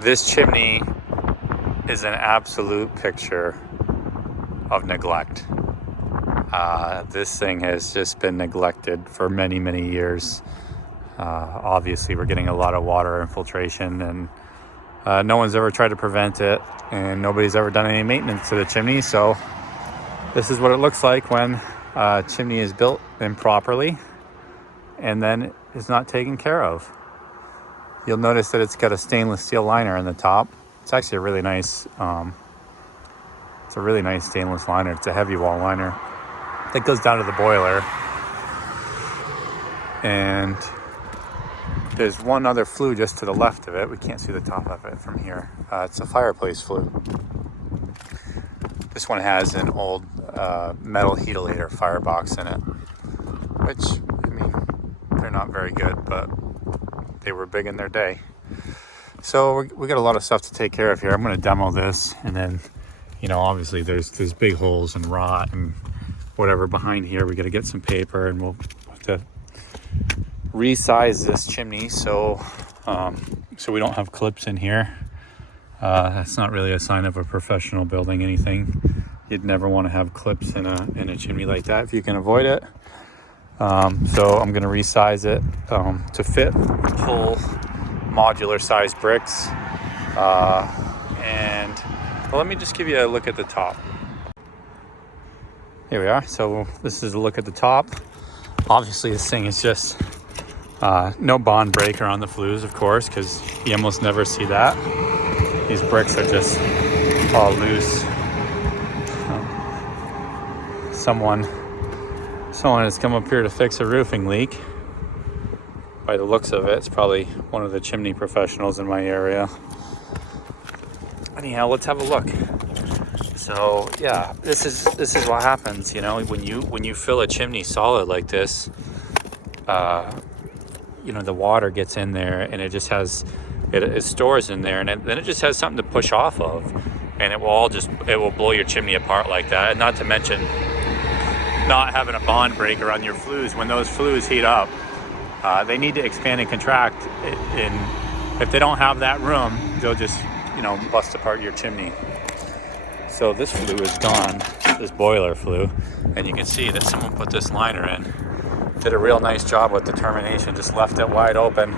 This chimney is an absolute picture of neglect. This thing has just been neglected for many, many years. Obviously, we're getting a lot of water infiltration, and no one's ever tried to prevent it, and nobody's ever done any maintenance to the chimney. So this is what it looks like when a chimney is built improperly and then is not taken care of. You'll notice that it's got a stainless steel liner in the top. It's actually a really nice, it's a really nice stainless liner. It's a heavy wall liner that goes down to the boiler. And there's one other flue just to the left of it. We can't see the top of it from here. It's a Fireplace flue. This one has an old metal heatilator firebox in it, which, I mean, they're not very good, but they were big in their day. So we got a lot of stuff to take care of here. I'm going to demo this, and then, you know, obviously there's big holes and rot and whatever behind here. We got to get some paper, and we'll have to resize this chimney so we don't have clips in here. That's not really a sign of a professional building anything. You'd never want to have clips in a chimney like that if you can avoid it. So I'm going to resize it to fit full modular size bricks. And well, let me just give you a look at the top. Here we are. So this is a look at the top. Obviously this thing is just no bond breaker on the flues, of course, because you almost never see that. These bricks are just all loose. Someone has come up here to fix a roofing leak. By the looks of it, it's probably one of the chimney professionals in my area. Anyhow, let's have a look. So yeah, this is what happens, you know, when you fill a chimney solid like this. You know, the water gets in there, and it just has it stores in there, and then it just has something to push off of, and it will blow your chimney apart like that. And not to mention not having a bond breaker on your flues. When those flues heat up, they need to expand and contract, and if they don't have that room, they'll just, you know, bust apart your chimney. So this flue is gone, this boiler flue, and you can see that someone put this liner in, did a real nice job with the termination, just left it wide open.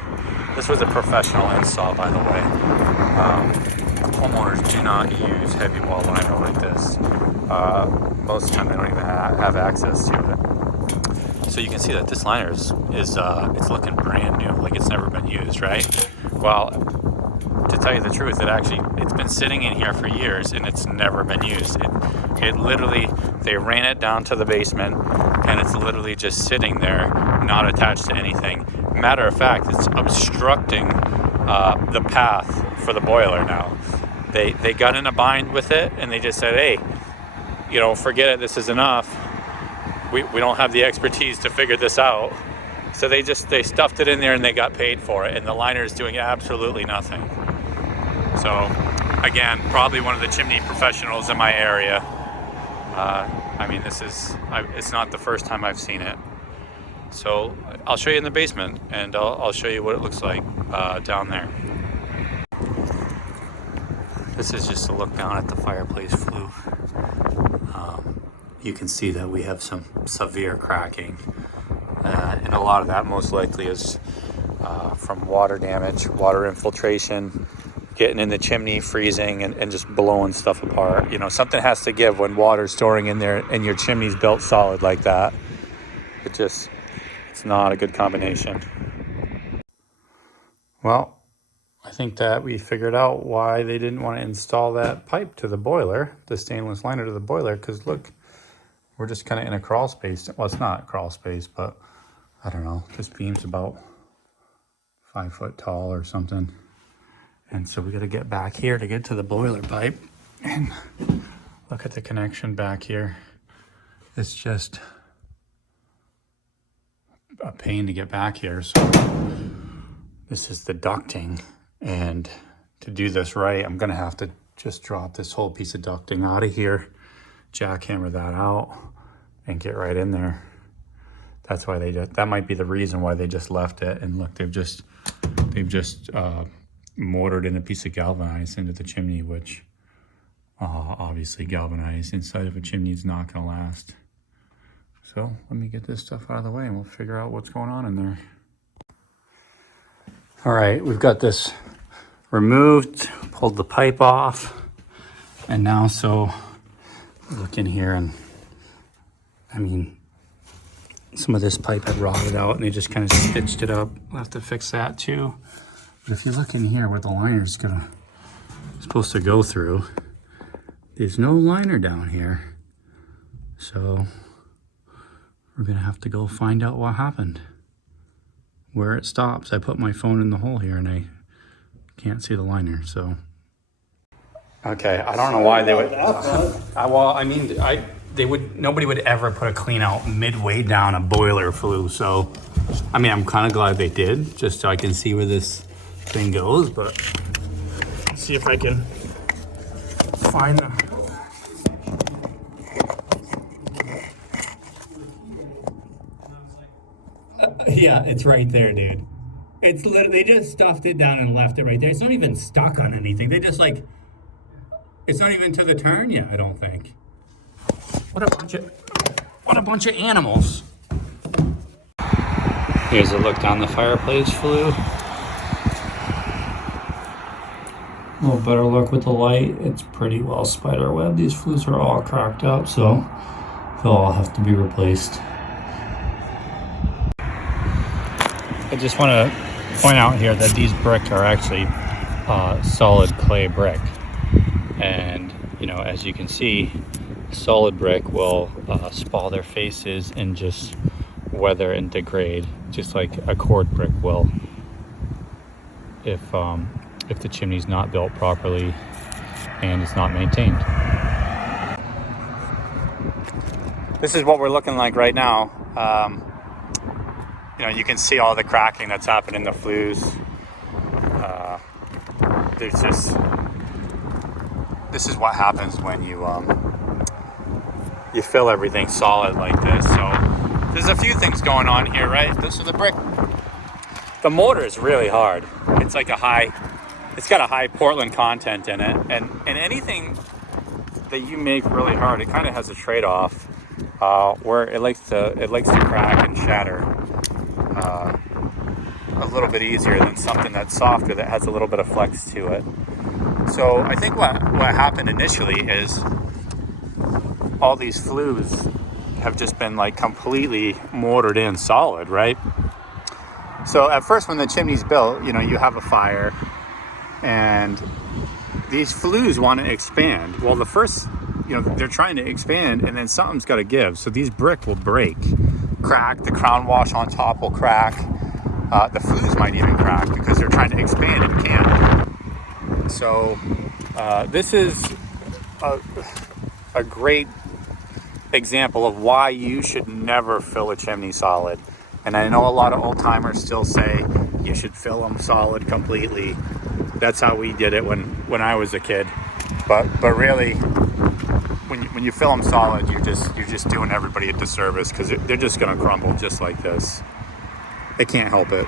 This was a professional install, by the way. Homeowners do not use heavy wall liner like this. Most of the time they don't even have access to it. So you can see that this liner is it's looking brand new, like it's never been used, right? Well, to tell you the truth, it's been sitting in here for years and it's never been used. It literally, they ran it down to the basement and it's literally just sitting there, not attached to anything. Matter of fact, it's obstructing the path for the boiler now. They got in a bind with it and they just said, hey, you know, forget it, this is enough. We don't have the expertise to figure this out. So they stuffed it in there and they got paid for it, and the liner is doing absolutely nothing. So again, probably one of the chimney professionals in my area. I mean, it's not the first time I've seen it. So I'll show you in the basement, and I'll show you what it looks like down there. This is just a look down at the Fireplace flue. You can see that we have some severe cracking, and a lot of that most likely is from water damage, water infiltration, getting in the chimney, freezing, and just blowing stuff apart. You know, something has to give when water's storing in there and your chimney's built solid like that. It's not a good combination. Well, I think that we figured out why they didn't want to install that pipe to the boiler, the stainless liner to the boiler, because look, we're just kind of in a crawl space. Well, it's not crawl space, but I don't know, this beam's about 5 foot tall or something. And so we got to get back here to get to the boiler pipe. And look at the connection back here. It's just a pain to get back here. So this is the ducting. And to do this right, I'm going to have to just drop this whole piece of ducting out of here, jackhammer that out, and get right in there. That's why that might be the reason why they just left it. And look, they've just mortared in a piece of galvanized into the chimney, which obviously galvanized inside of a chimney is not going to last. So let me get this stuff out of the way and we'll figure out what's going on in there. All right, we've got this removed, pulled the pipe off, and now so look in here, and I mean, some of this pipe had rotted out and they just kind of stitched it up. We'll have to fix that too. But if you look in here where the liner's supposed to go through, there's no liner down here. So we're gonna have to go find out what happened, where it stops. I put my phone in the hole here and I can't see the liner, so. Okay, I don't know why they would, well, I mean, nobody would ever put a clean out midway down a boiler flue, so, I mean, I'm kind of glad they did, just so I can see where this thing goes, but let's see if I can find the, yeah, it's right there, dude. It's literally, they just stuffed it down and left it right there. It's not even stuck on anything. They just like, it's not even to the turn yet, I don't think. What a bunch of animals. Here's a look down the fireplace flue. A little better look with the light. It's pretty well spider web. These flues are all cracked up, so they'll all have to be replaced. I just want to point out here that these brick are actually solid clay brick. And, you know, as you can see, solid brick will spall their faces and just weather and degrade, just like a cord brick will if the chimney's not built properly and it's not maintained. This is what we're looking like right now. You know, you can see all the cracking that's happened in the flues. There's just, this is what happens when you fill everything solid like this. So there's a few things going on here, right? This is the brick. The mortar is really hard. It's like it's got a high Portland content in it, and anything that you make really hard, it kind of has a trade-off where it likes to crack and shatter a little bit easier than something that's softer that has a little bit of flex to it. So I think what happened initially is all these flues have just been like completely mortared in solid, right? So at first when the chimney's built, you know, you have a fire and these flues want to expand. Well, the first, you know, they're trying to expand and then something's got to give. So these brick will break, crack, the crown wash on top will crack. The flues might even crack because they're trying to expand and can't. So this is a great example of why you should never fill a chimney solid. And I know a lot of old timers still say you should fill them solid completely. That's how we did it when I was a kid. But really, when you fill them solid, you're just doing everybody a disservice because they're just going to crumble just like this. They can't help it.